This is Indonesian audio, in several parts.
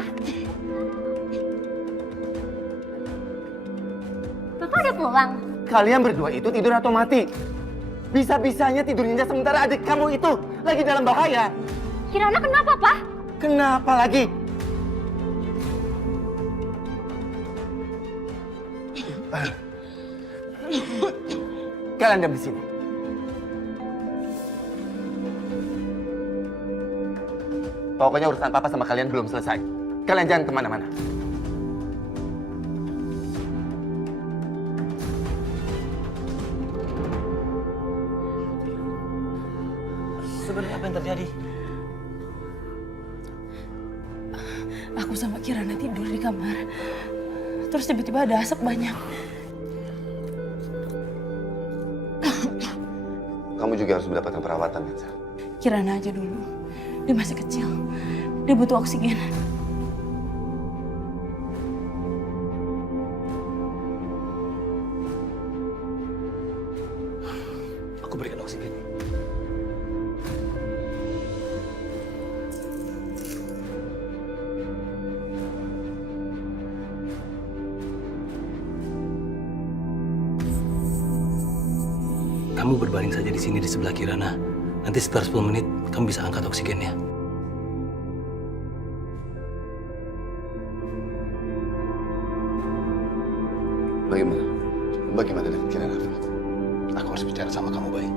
Papa. Papa udah pulang? Kalian berdua itu tidur atau mati? Bisa-bisanya tidur nyenyak sementara adik kamu itu lagi dalam bahaya. Kirana kenapa, Pak? Kenapa lagi? Kalian diam di sini. Pokoknya urusan Papa sama kalian belum selesai. Kalian jangan kemana-mana. Sebenarnya apa yang terjadi? Aku sama Kirana tidur di kamar. Terus tiba-tiba ada asap banyak. Kamu juga harus mendapatkan perawatan, Elsa. Kirana aja dulu. Dia masih kecil. Dia butuh oksigen. Aku berikan oksigen. Kamu berbaring saja di sini di sebelah Kirana. Nanti sekitar 10 menit kamu bisa angkat oksigennya. Bagaimana? Bagaimana dengan Kirana? Aku harus bicara sama kamu, Bay.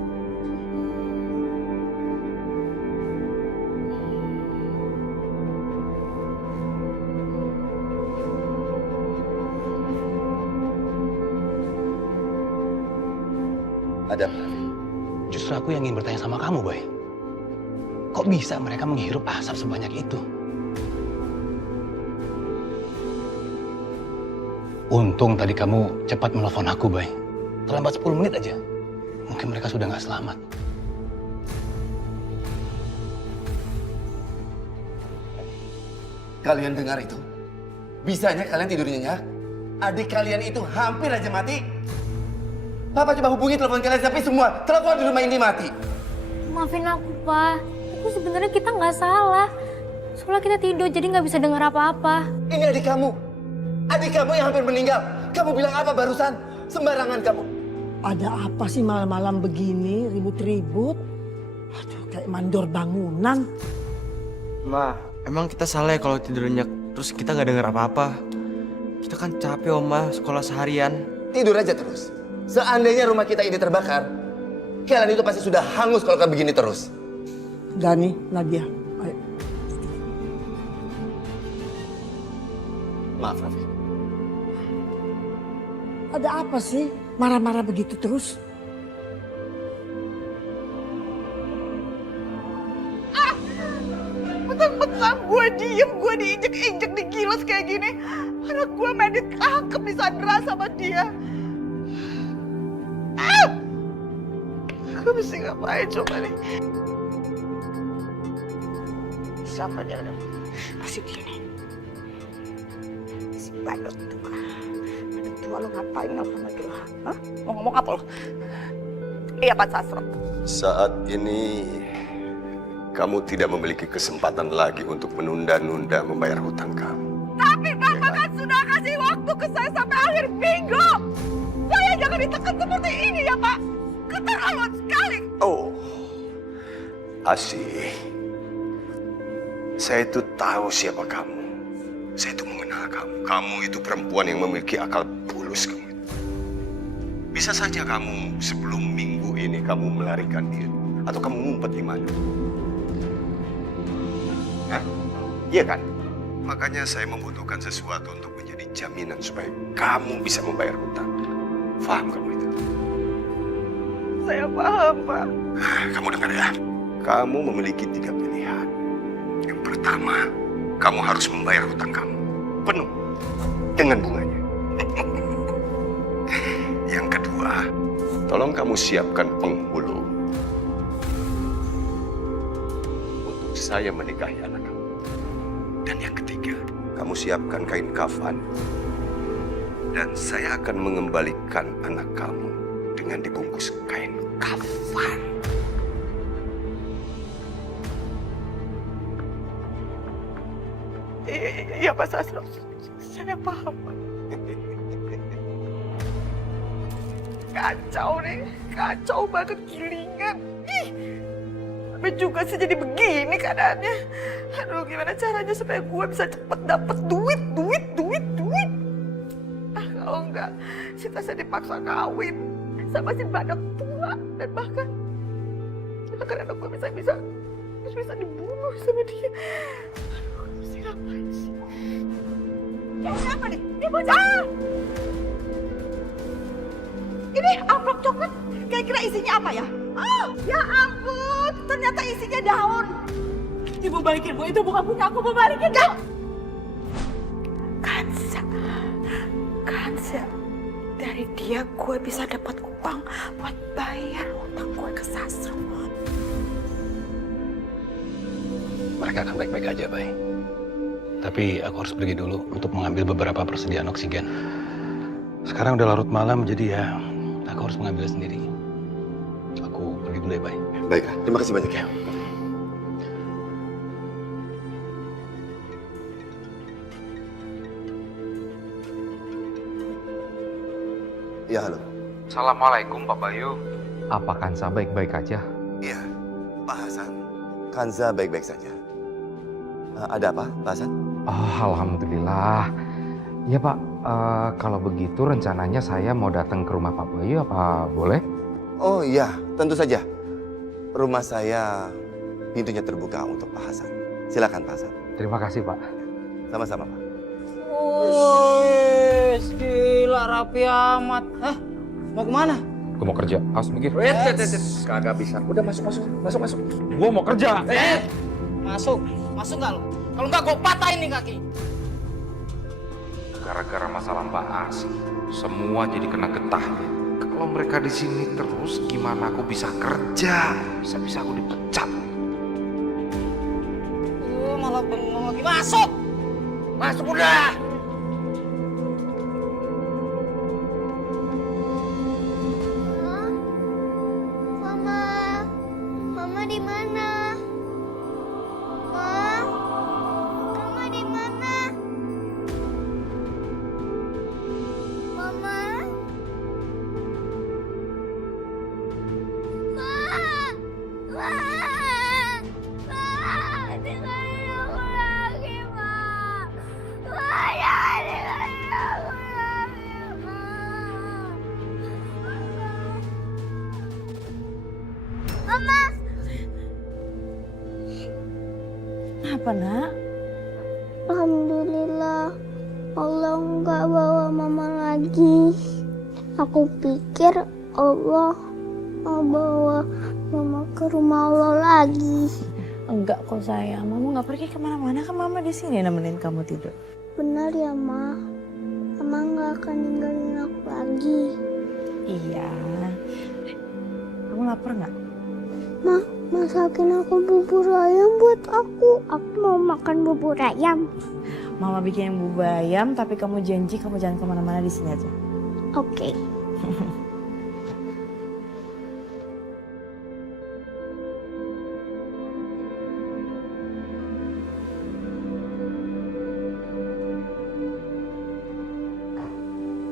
Ada apa? Justru aku yang ingin bertanya sama kamu, Bay. Kok bisa mereka menghirup asap sebanyak itu? Untung tadi kamu cepat menelpon aku, Bay. Terlambat 10 menit aja. Mungkin mereka sudah nggak selamat. Kalian dengar itu? Bisanya kalian tidur nyenyak? Adik kalian itu hampir aja mati. Papa coba hubungi telepon kalian tapi semua telepon di rumah ini mati. Maafin aku, Pak. Itu sebenarnya kita nggak salah. Soalnya kita tidur jadi nggak bisa dengar apa-apa. Ini adik kamu. Adik kamu yang hampir meninggal. Kamu bilang apa barusan? Sembarangan kamu. Ada apa sih malam-malam begini ribut-ribut? Aduh, kayak mandor bangunan. Ma, emang kita salah ya kalau tidur nyenyak terus kita nggak dengar apa-apa? Kita kan capek, Oma, sekolah seharian. Tidur aja terus. Seandainya rumah kita ini terbakar, kalian itu pasti sudah hangus kalau kayak begini terus. Dani, Nadia, ayo. Maaf, Raffi. Ada apa sih? Marah-marah begitu terus? Mentang-mentang gue diem, gue diinjek-injek, digilas kayak gini. Anak gue main ditangkep di Sandra sama dia. Gue mesti ngapain coba nih? Siapa dia? Pasti dia nih. Si badut tua. Badut tua lo ngapain nelfon lagi lo? Hah? Mau ngomong apa lo? Iya Pak Sastro. Saat ini kamu tidak memiliki kesempatan lagi untuk menunda-nunda membayar hutang kamu. Tapi Bapak kan sudah kasih waktu ke saya sampai akhir minggu. Saya jangan ditekan seperti ini ya Pak. Keterlaluan sekali. Oh, Asih. Saya itu tahu siapa kamu. Saya itu mengenal kamu. Kamu itu perempuan yang memiliki akal bulus kamu itu. Bisa saja kamu sebelum minggu ini kamu melarikan diri. Atau kamu ngumpet di mana. Hah? Iya kan? Makanya saya membutuhkan sesuatu untuk menjadi jaminan supaya kamu bisa membayar hutang. Paham kamu itu? Saya paham Pak. Kamu dengar ya? Kamu memiliki 3 pilihan. Yang pertama, kamu harus membayar hutang kamu. Penuh. Dengan bunganya. Yang kedua, tolong kamu siapkan penghulu. Untuk saya menikahi anak kamu. Dan yang ketiga, kamu siapkan kain kafan. Dan saya akan mengembalikan anak kamu dengan dibungkus kain kafan. Iya Pak Sastro, saya paham. Kacau nih, kacau banget gilingan. Ih, sampai juga sih jadi begini keadaannya. Aduh, gimana caranya supaya gue bisa cepet dapet duit. Ah, kalau enggak, saya dipaksa kawin sama si badak tua dan bahkan anak gue bisa dibunuh sama dia. Aduh, mesti ngapain sih? Ini apa nih? Ini bocah! Ini amplop coklat, kira-kira isinya apa ya? Oh, ya ampun, ternyata isinya daun. Ibu balikin, Bu, itu bukan punya aku, Bu, balikin dong. Kansa, dari dia gue bisa dapat uang buat bayar utang gue ke Sastro. Mereka akan baik-baik aja, Bay. Tapi aku harus pergi dulu untuk mengambil beberapa persediaan oksigen. Sekarang udah larut malam, jadi ya aku harus mengambil sendiri. Aku pergi dulu ya, Bay. Baiklah, terima kasih banyak ya. Ya, halo. Assalamualaikum Pak Bayu. Apa Kansa baik-baik aja? Iya, Pak Hasan. Kanza baik-baik saja. Ada apa, Pak Hasan? Oh, alhamdulillah. Ya Pak, kalau begitu rencananya saya mau datang ke rumah Pak Bayu, apa boleh? Oh iya, tentu saja. Rumah saya pintunya terbuka untuk Pak Hasan. Silakan Pak Hasan. Terima kasih Pak. Sama-sama Pak. Woi, gila rapi amat. Hah? Mau kemana? Gue mau kerja, harus mikir. Kagak bisa. Udah masuk. Gue mau kerja. Masuk nggak lo? Kalau nggak gue patahin nih kaki. Gara-gara masalah Mbak Asi, semua jadi kena getah. Kalau mereka di sini terus, gimana aku bisa kerja? Bisa-bisa aku dipecat. Malah bengong lagi. Masuk udah. Mama di mana? Mama di mana? Mama? Tinggalin aku lagi, Ma. Jangan tinggalin aku lagi, Ma. Mama! Apa nak? Alhamdulillah, Allah nggak bawa mama lagi. Aku pikir Allah mau bawa mama ke rumah Allah lagi. Enggak kok sayang, mama nggak pergi kemana-mana, kan mama di sini nemenin kamu tidur. Benar ya, Ma? Mama nggak akan ninggalin aku lagi. Iya. Kamu lapar nggak? Ma, masakin aku bubur ayam buat aku. Aku mau makan bubur ayam. Mama bikin bubur ayam, tapi kamu janji kamu jangan kemana-mana, di sini aja. Oke.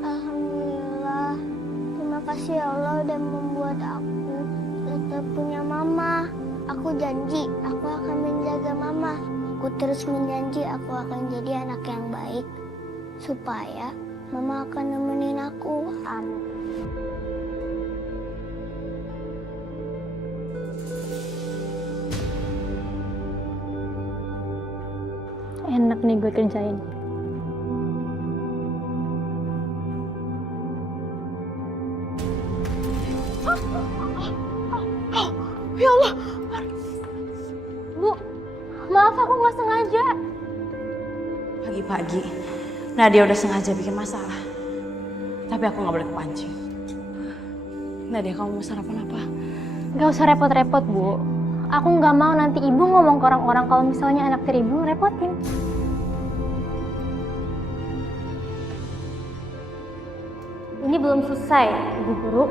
Alhamdulillah, terima kasih ya Allah udah membuat aku tetap punya mama. Aku janji aku akan menjaga mama. Aku terus menjanji aku akan jadi anak yang baik supaya mama akan nemenin aku. Amin. Enak nih gue kerjain. Ya Allah, Bu, maaf aku nggak sengaja. pagi-pagi Nadia udah sengaja bikin masalah. Tapi aku nggak boleh kepancing. Nadia, kamu mau sarapan apa? Gak usah repot-repot, Bu. Aku nggak mau nanti ibu ngomong ke orang-orang kalau misalnya anak tiri ibu ngerepotin. Ini belum selesai, Ibu Guru.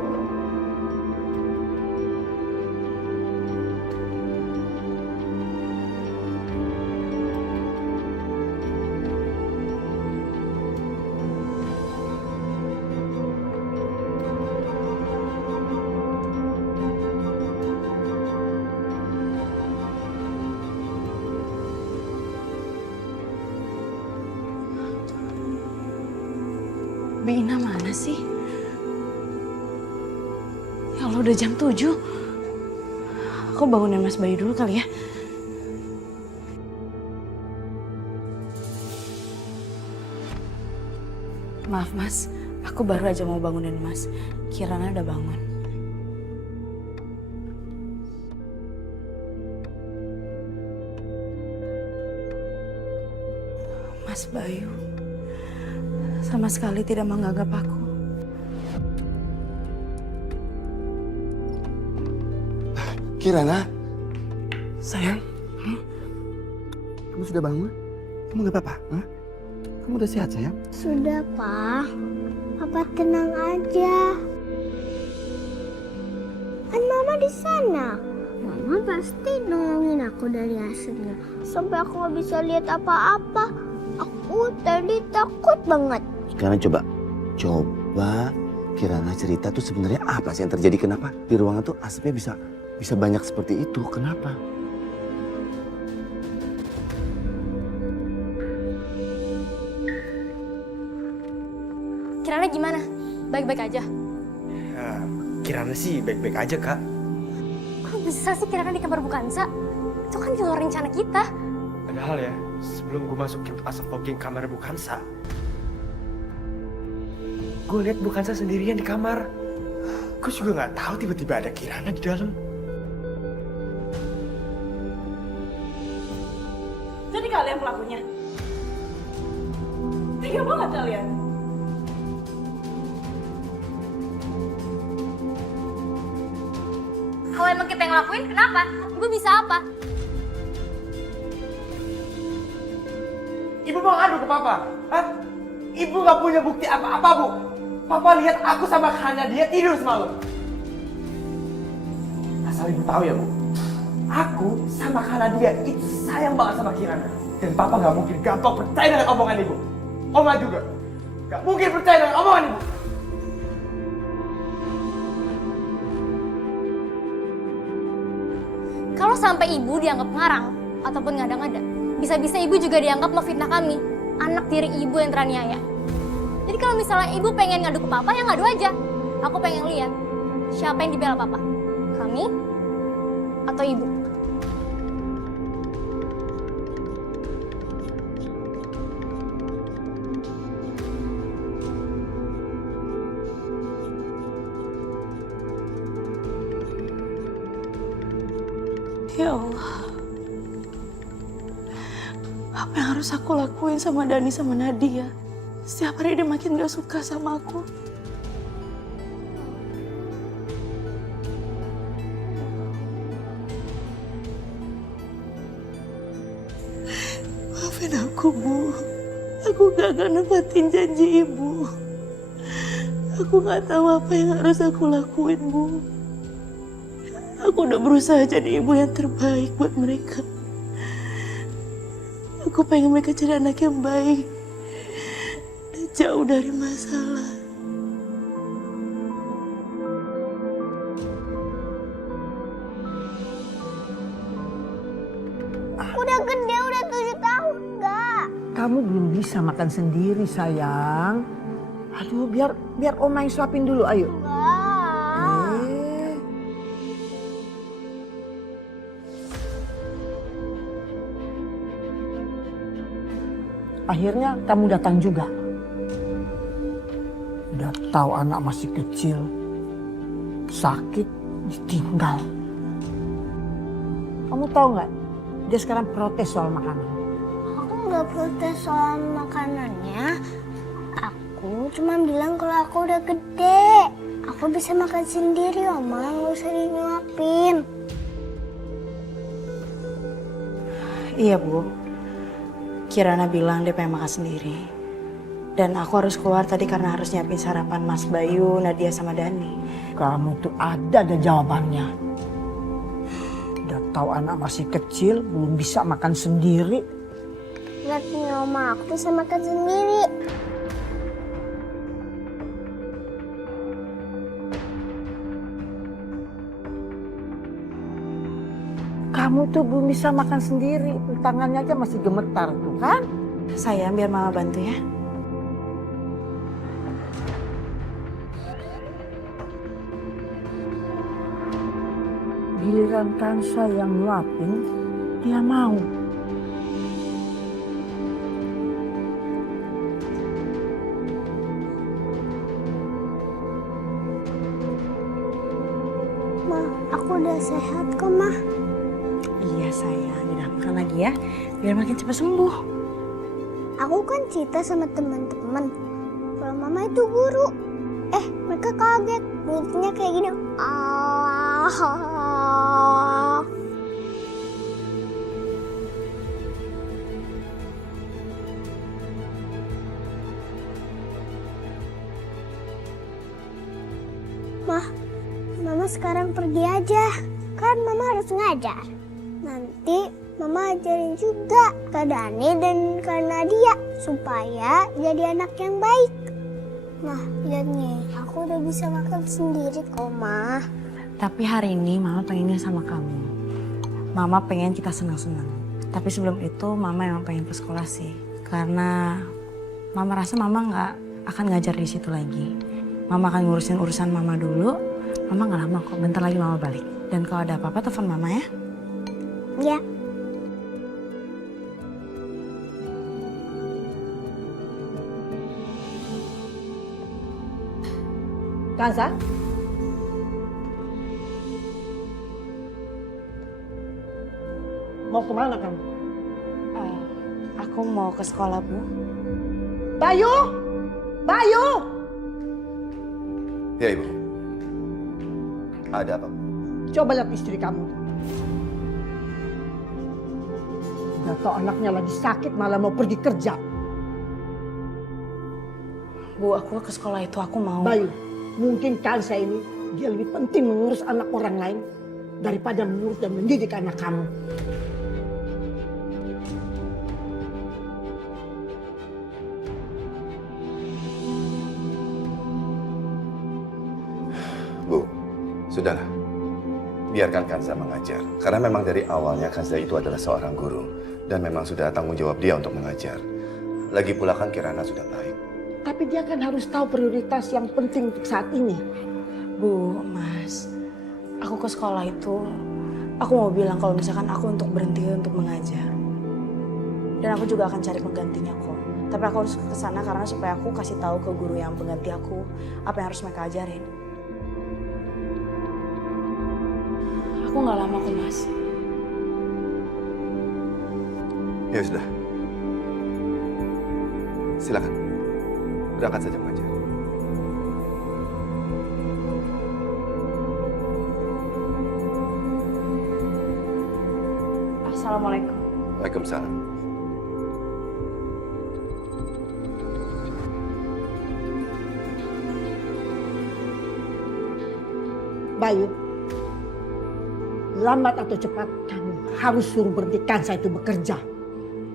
Bina mana sih? Ya Allah, udah jam 7. Aku bangunin Mas Bayu dulu kali ya. Maaf Mas, aku baru aja mau bangunin Mas. Kirana udah bangun. Mas Bayu sama sekali tidak menganggap aku. Kirana, sayang, kamu sudah bangun? Kamu nggak apa-apa? Hah? Kamu udah sehat, sayang? Sudah, Pak. Papa tenang aja. Kan Mama di sana. Mama pasti nolongin aku dari asapnya. Sampai aku nggak bisa lihat apa-apa. Aku tadi takut banget. Sekarang coba Kirana cerita tuh sebenarnya apa sih yang terjadi? Kenapa di ruangan tuh asapnya bisa banyak seperti itu? Kenapa? Kirana gimana? Baik-baik aja? Ya, Kirana sih baik-baik aja, Kak. Kok bisa sih Kirana di kamar Bukansa? Itu kan di luar rencana kita. Padahal ya, sebelum gue masukin asap fogging kamar Bukansa, gue lihat Bukansa sendirian di kamar. Gue juga nggak tahu tiba-tiba ada Kirana di dalam. Jadi kalian pelakunya? Tega banget kalian. Kalau emang kita yang ngelakuin, kenapa? Ibu bisa apa? Ibu mau ngadu ke Papa? Hah? Ibu nggak punya bukti apa-apa, Bu. Papa lihat aku sama Hana dia tidur semalam. Asal Ibu tahu ya, Bu. Aku sama Hana dia itu sayang banget sama Kirana. Dan Papa nggak mungkin gampang percaya dengan omongan Ibu. Oma juga. Nggak mungkin percaya dengan omongan Ibu. Kalau sampai ibu dianggap ngarang ataupun ngada-ngada, bisa-bisa ibu juga dianggap memfitnah kami, anak tiri ibu yang teraniaya. Jadi kalau misalnya ibu pengen ngadu ke papa, ya ngadu aja. Aku pengen lihat siapa yang dibela papa, kami atau ibu. Ya Allah, apa yang harus aku lakuin sama Dani sama Nadia? Setiap hari dia makin gak suka sama aku. Maafin aku, Bu. Aku gak akan nepatin janji Ibu. Aku gak tahu apa yang harus aku lakuin, Bu. Aku udah berusaha jadi ibu yang terbaik buat mereka. Aku pengen mereka jadi anak yang baik dan jauh dari masalah. Aku udah gede, udah 7 tahun, enggak. Kamu belum bisa makan sendiri, sayang. Aduh, biar Oma yang suapin dulu, ayo. Enggak. Akhirnya kamu datang juga. Udah tahu anak masih kecil, sakit, ditinggal. Kamu tahu nggak? Dia sekarang protes soal makanan. Aku nggak protes soal makanannya. Aku cuma bilang kalau aku udah gede. Aku bisa makan sendiri, Oma. Nggak usah dinyuapin. Iya, Bu. Kirana bilang dia pengen makan sendiri. Dan aku harus keluar tadi karena harus nyiapin sarapan Mas Bayu, Nadia sama Dani. Kamu tuh ada jawabannya. Udah tahu anak masih kecil, belum bisa makan sendiri. Lihat nih, Oma. Aku bisa makan sendiri. Kamu tuh belum bisa makan sendiri. Tangannya aja masih gemetar tuh kan? Sayang, biar Mama bantu ya. Giliran Kansa yang nyuapin, dia mau. Ma, aku udah sehat kok, Ma. Iya sayang, udah makan lagi ya, biar makin cepat sembuh. Aku kan cerita sama teman-teman kalau Mama itu guru. Mereka kaget. Mulutnya kayak gini. Mama sekarang pergi aja. Kan Mama harus ngajar. Nanti Mama ajarin juga ke Dani dan ke Nadia supaya jadi anak yang baik. Nah, lihat nih, aku udah bisa makan sendiri kok, Ma. Tapi hari ini Mama pengennya sama kamu. Mama pengen kita senang-senang. Tapi sebelum itu Mama emang pengen ke sekolah sih. Karena Mama rasa Mama nggak akan ngajar di situ lagi. Mama akan ngurusin urusan Mama dulu. Mama nggak lama kok, bentar lagi Mama balik. Dan kalau ada apa-apa telepon Mama ya. Ya. Kansa? Mau kemana kamu? Aku mau ke sekolah, Bu. Bayu! Bayu! Ya, Ibu. Ada apa? Coba lihat istri kamu. Udah tau anaknya lagi sakit malah mau pergi kerja. Bu, aku ke sekolah itu aku mau. Bayu, mungkin Kansa ini dia lebih penting mengurus anak orang lain daripada mengurus dan mendidik anak kamu. Bu, sudahlah. Biarkan Kansa mengajar. Karena memang dari awalnya Kansa itu adalah seorang guru. Dan memang sudah tanggung jawab dia untuk mengajar. Lagi pula kan Kirana sudah baik. Tapi dia kan harus tahu prioritas yang penting untuk saat ini. Bu, Mas, aku ke sekolah itu, aku mau bilang kalau misalkan aku untuk berhenti untuk mengajar. Dan aku juga akan cari penggantinya kok. Tapi aku harus ke sana karena supaya aku kasih tahu ke guru yang pengganti aku apa yang harus mereka ajarin. Aku nggak lama kok, Mas. Ya sudah. Silakan. Berangkat saja mengajar. Assalamualaikum. Waalaikumsalam. Bayu, lambat atau cepat kamu harus suruh berhenti Kansa itu bekerja.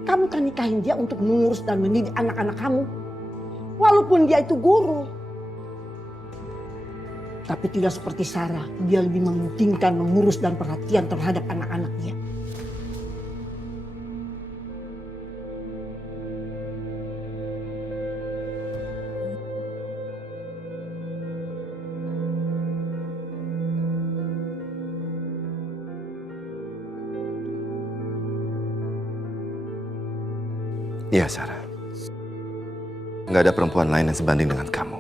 Kamu kan nikahin dia untuk mengurus dan mendidik anak-anak kamu. Walaupun dia itu guru. Tapi tidak seperti Sarah, dia lebih mementingkan mengurus dan perhatian terhadap anak-anak dia. Iya, Sarah. Nggak ada perempuan lain yang sebanding dengan kamu.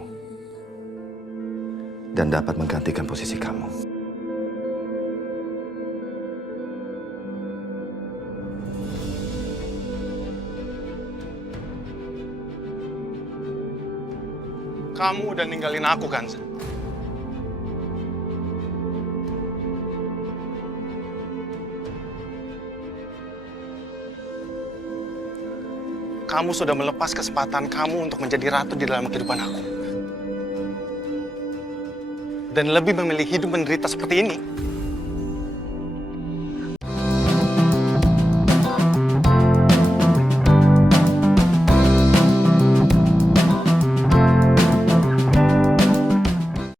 Dan dapat menggantikan posisi kamu. Kamu udah ninggalin aku, Kansa. Kamu sudah melepas kesempatan kamu untuk menjadi ratu di dalam kehidupan aku. Dan lebih memilih hidup menderita seperti ini.